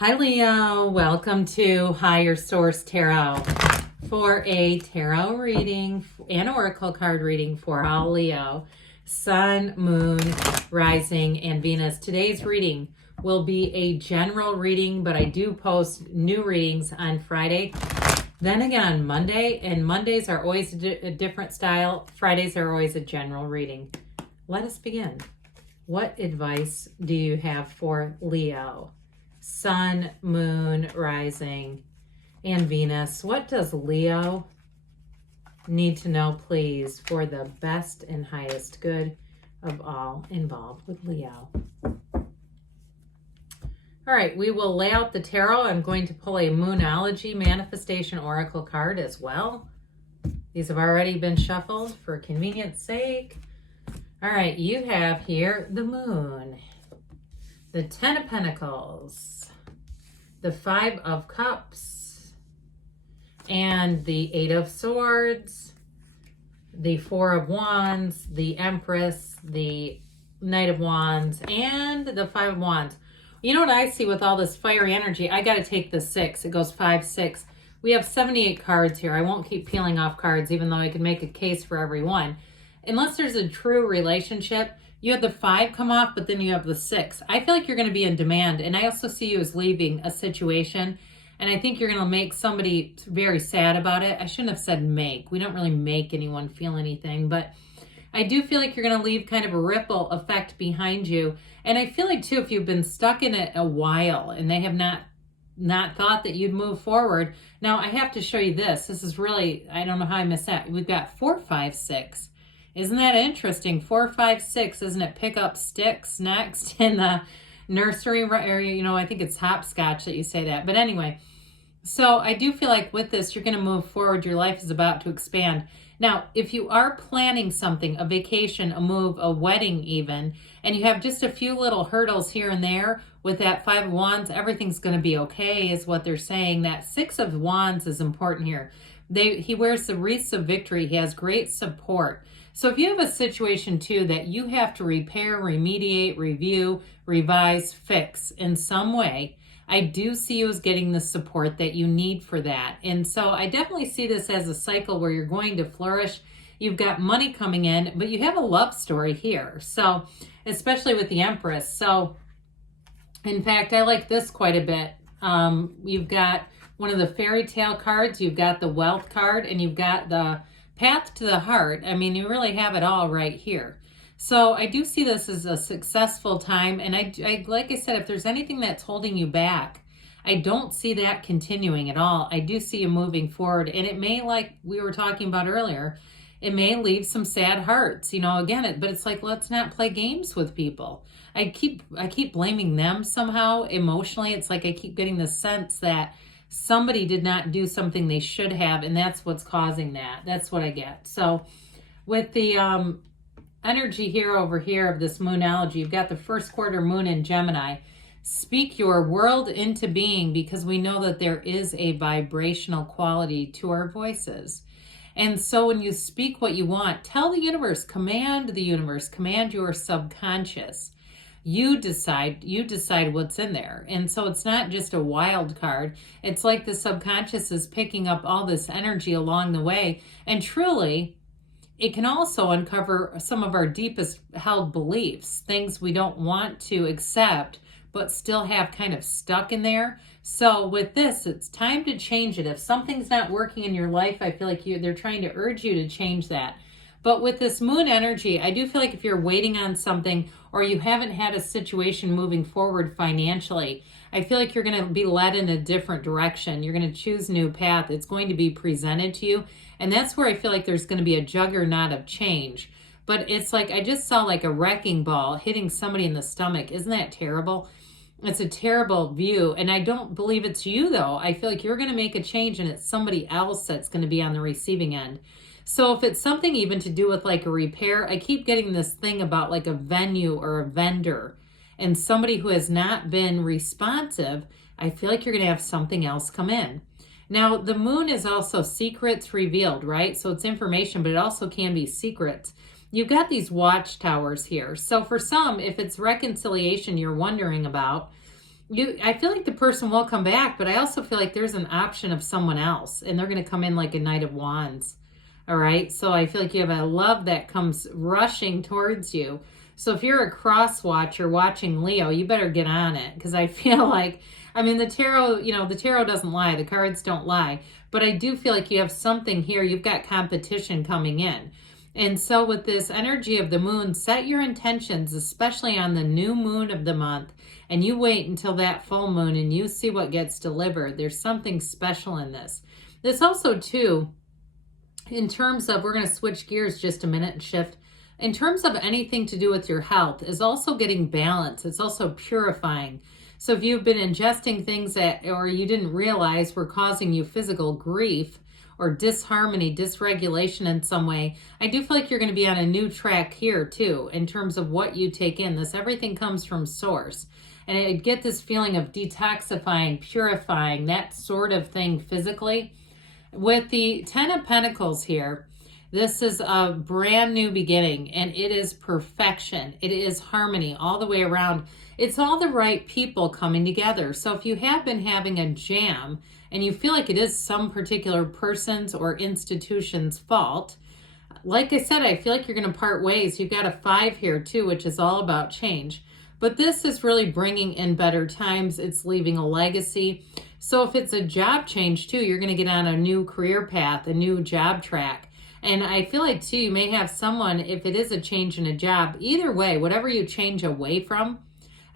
Hi Leo, welcome to Higher Source Tarot for a tarot reading and oracle card reading for all Leo, Sun, Moon, Rising, and Venus. Today's reading will be a general reading, but I do post new readings on Friday, then again on Monday, and Mondays are always a different style. Fridays are always a general reading. Let us begin. What advice do you have for Leo? Sun, Moon, Rising, and Venus. What does Leo need to know, please, for the best and highest good of all involved with Leo? All right, we will lay out the tarot. I'm going to pull a Moonology Manifestation Oracle card as well. These have already been shuffled for convenience sake. All right, you have here the Moon, the Ten of Pentacles, the Five of Cups, and the Eight of Swords, the Four of Wands, the Empress, the Knight of Wands, and the Five of Wands. You know what I see with all this fiery energy? I got to take the 6. It goes 5, 6. We have 78 cards here. I won't keep peeling off cards, even though I could make a case for every one. Unless there's a true relationship, you have the 5 come off, but then you have the 6. I feel like you're going to be in demand, and I also see you as leaving a situation, and I think you're going to make somebody very sad about it. I shouldn't have said make. We don't really make anyone feel anything, but I do feel like you're going to leave kind of a ripple effect behind you. And I feel like, too, if you've been stuck in it a while and they have not thought that you'd move forward. Now, I have to show you this. This is really, I don't know how I missed that. We've got 4, 5, 6. Isn't that interesting? 4, 5, 6. Isn't it pick up sticks next in the nursery area? You know, I think it's hopscotch that you say that. But anyway, so I do feel like with this, you're going to move forward. Your life is about to expand. Now, if you are planning something, a vacation, a move, a wedding even, and you have just a few little hurdles here and there with that 5 of Wands, everything's going to be okay is what they're saying. That 6 of Wands is important here. He wears the wreaths of victory. He has great support. So if you have a situation too that you have to repair, remediate, review, revise, fix in some way, I do see you as getting the support that you need for that. And so I definitely see this as a cycle where you're going to flourish. You've got money coming in, but you have a love story here. So especially with the Empress. So in fact, I like this quite a bit. You've got one of the fairy tale cards, you've got the wealth card, and you've got the path to the heart. I mean, you really have it all right here. So I do see this as a successful time. And I like I said, if there's anything that's holding you back, I don't see that continuing at all. I do see you moving forward. And it may, like we were talking about earlier, it may leave some sad hearts, you know, again, but it's like, let's not play games with people. I keep blaming them somehow emotionally. It's like I keep getting the sense that somebody did not do something they should have, and that's what's causing that. That's what I get. So with the energy here over here of this Moonology, you've got the first quarter moon in Gemini. Speak your world into being, because we know that there is a vibrational quality to our voices. And so when you speak what you want, tell the universe, command your subconscious. You decide what's in there. And so it's not just a wild card. It's like the subconscious is picking up all this energy along the way. And truly, it can also uncover some of our deepest held beliefs, things we don't want to accept, but still have kind of stuck in there. So with this, it's time to change it. If something's not working in your life, I feel like they're trying to urge you to change that. But with this moon energy, I do feel like if you're waiting on something or you haven't had a situation moving forward financially, I feel like you're going to be led in a different direction. You're going to choose a new path. It's going to be presented to you. And that's where I feel like there's going to be a juggernaut of change. But it's like I just saw like a wrecking ball hitting somebody in the stomach. Isn't that terrible? It's a terrible view. And I don't believe it's you, though. I feel like you're going to make a change and it's somebody else that's going to be on the receiving end. So if it's something even to do with like a repair, I keep getting this thing about like a venue or a vendor and somebody who has not been responsive. I feel like you're going to have something else come in. Now, the moon is also secrets revealed, right? So it's information, but it also can be secrets. You've got these watchtowers here. So for some, if it's reconciliation you're wondering about, I feel like the person will come back, but I also feel like there's an option of someone else, and they're going to come in like a Knight of Wands. All right. So I feel like you have a love that comes rushing towards you. So if you're a cross watcher watching Leo, you better get on it, because I feel like, I mean, the tarot, the tarot doesn't lie. The cards don't lie. But I do feel like you have something here. You've got competition coming in. And so with this energy of the moon, set your intentions, especially on the new moon of the month, and you wait until that full moon and you see what gets delivered. There's something special in this. This also, too, in terms of, we're going to switch gears just a minute and shift. In terms of anything to do with your health, is also getting balance. It's also purifying. So if you've been ingesting things that, or you didn't realize were causing you physical grief or disharmony, dysregulation in some way, I do feel like you're going to be on a new track here too, in terms of what you take in. This, everything comes from source. And I get this feeling of detoxifying, purifying, that sort of thing physically. With the Ten of Pentacles here, this is a brand new beginning, and it is perfection. It is harmony all the way around. It's all the right people coming together. So if you have been having a jam and you feel like it is some particular person's or institution's fault, like I said, I feel like you're going to part ways. You've got a 5 here too, which is all about change. But this is really bringing in better times. It's leaving a legacy. So if it's a job change too, you're going to get on a new career path, a new job track. And I feel like too, you may have someone, if it is a change in a job, either way, whatever you change away from,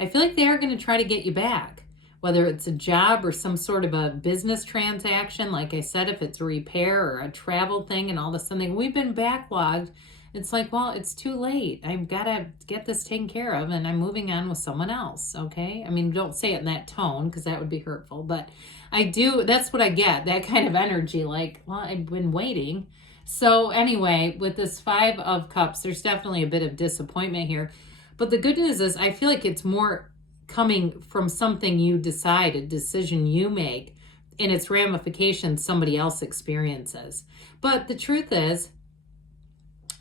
I feel like they are going to try to get you back. Whether it's a job or some sort of a business transaction, like I said, if it's a repair or a travel thing and all of a sudden we've been backlogged, it's like, well, it's too late. I've got to get this taken care of and I'm moving on with someone else, okay? I mean, don't say it in that tone because that would be hurtful, but I do, that's what I get, that kind of energy, like, well, I've been waiting. So anyway, with this 5 of Cups, there's definitely a bit of disappointment here. But the good news is I feel like it's more coming from something you decide, a decision you make, and its ramifications somebody else experiences. But the truth is,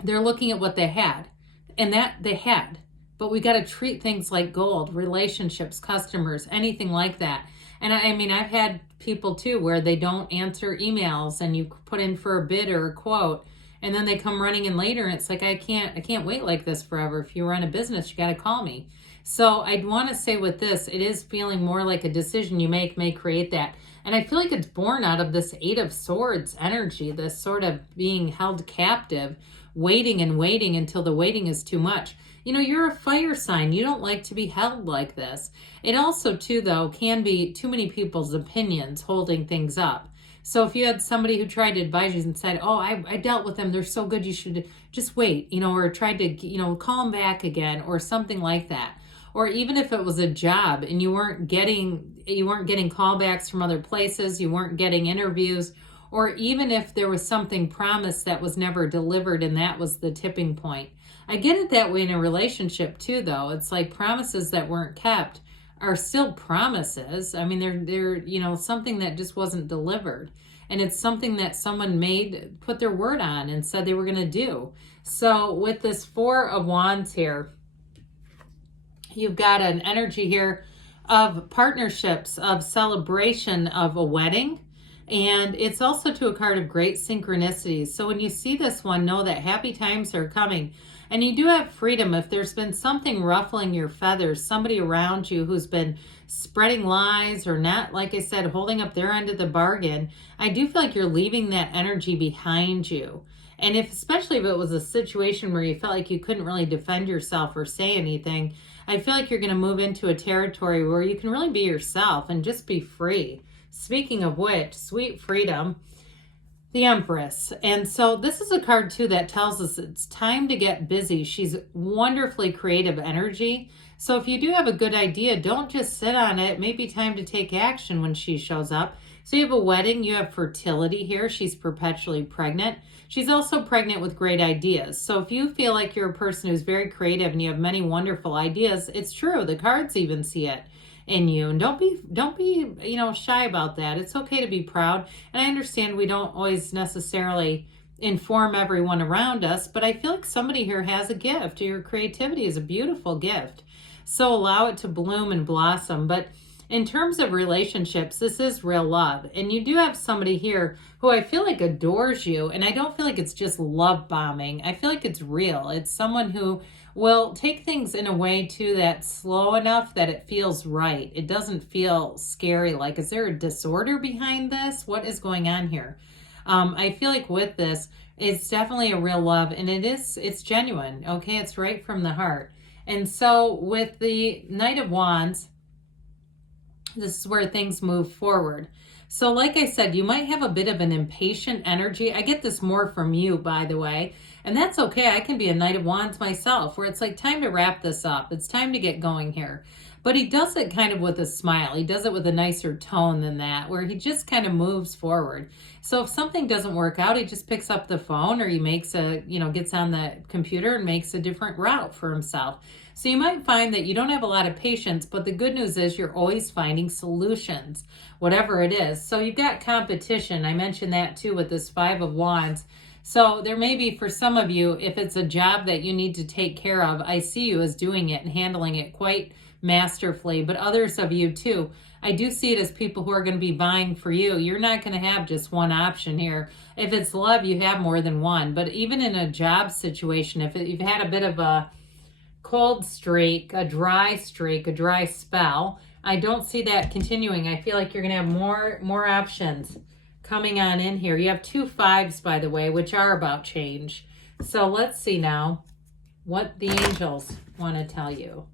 they're looking at what they had, and that they had. But we got to treat things like gold, relationships, customers, anything like that. And I mean, I've had people too where they don't answer emails and you put in for a bid or a quote and then they come running in later and it's like, I can't wait like this forever. If you run a business, you got to call me. So I'd want to say with this, it is feeling more like a decision you make may create that. And I feel like it's born out of this 8 of Swords energy, this sort of being held captive, waiting and waiting until the waiting is too much. You know, you're a fire sign. You don't like to be held like this. It also, too, though, can be too many people's opinions holding things up. So if you had somebody who tried to advise you and said, oh, I dealt with them, they're so good, you should just wait, or tried to, call them back again or something like that. Or even if it was a job and you weren't getting callbacks from other places, you weren't getting interviews, or even if there was something promised that was never delivered and that was the tipping point. I get it that way in a relationship too, though. It's like promises that weren't kept are still promises. I mean, they're something that just wasn't delivered. And it's something that someone put their word on and said they were going to do. So with this 4 of Wands here, you've got an energy here of partnerships, of celebration of a wedding. And it's also to a card of great synchronicities. So when you see this one, know that happy times are coming. And you do have freedom. If there's been something ruffling your feathers, somebody around you who's been spreading lies or not, like I said, holding up their end of the bargain, I do feel like you're leaving that energy behind you. And especially if it was a situation where you felt like you couldn't really defend yourself or say anything, I feel like you're going to move into a territory where you can really be yourself and just be free. Speaking of which, sweet freedom, the Empress. And so this is a card too that tells us it's time to get busy. She's wonderfully creative energy. So if you do have a good idea, don't just sit on it. It may be time to take action when she shows up. So you have a wedding, you have fertility here. She's perpetually pregnant. She's also pregnant with great ideas. So if you feel like you're a person who's very creative and you have many wonderful ideas, it's true. The cards even see it in you. And don't be shy about that. It's okay to be proud. And I understand we don't always necessarily inform everyone around us, but I feel like somebody here has a gift. Your creativity is a beautiful gift. So allow it to bloom and blossom. But In terms of relationships, this is real love. And you do have somebody here who I feel like adores you. And I don't feel like it's just love bombing. I feel like it's real. It's someone who will take things in a way too that's slow enough that it feels right. It doesn't feel scary. Like, is there a disorder behind this? What is going on here? I feel like with this, it's definitely a real love, and it's genuine. Okay, it's right from the heart. And so with the Knight of Wands, this is where things move forward. So like I said, you might have a bit of an impatient energy. I get this more from you, by the way. And that's okay. I can be a Knight of Wands myself, where it's like, time to wrap this up. It's time to get going here. But he does it kind of with a smile. He does it with a nicer tone than that, where he just kind of moves forward. So if something doesn't work out, he just picks up the phone, or he makes gets on the computer and makes a different route for himself. So you might find that you don't have a lot of patience, but the good news is you're always finding solutions, whatever it is. So you've got competition. I mentioned that too with this Five of Wands. So there may be, for some of you, if it's a job that you need to take care of, I see you as doing it and handling it quite masterfully. But others of you too, I do see it as people who are going to be vying for you. You're not going to have just one option here. If it's love, you have more than one. But even in a job situation, if you've had a bit of a cold streak, a dry spell, I don't see that continuing. I feel like you're going to have more options coming on in here. You have 2 5s, by the way, which are about change. So let's see now what the angels want to tell you.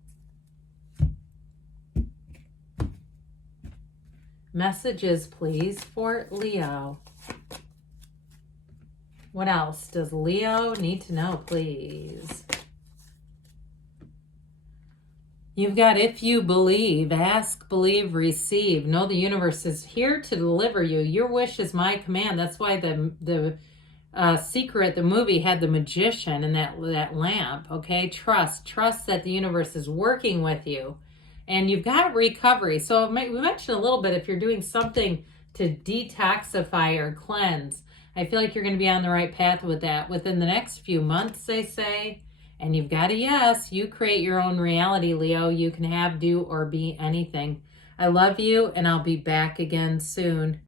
Messages, please, for Leo. What else does Leo need to know, please? You've got, if you believe, ask, believe, receive. Know the universe is here to deliver you. Your wish is my command. That's why the Secret, the movie, had the magician and that lamp. Okay, trust that the universe is working with you. And you've got recovery. So we mentioned a little bit, if you're doing something to detoxify or cleanse, I feel like you're going to be on the right path with that within the next few months, they say. And you've got a yes. You create your own reality, Leo. You can have, do, or be anything. I love you, and I'll be back again soon.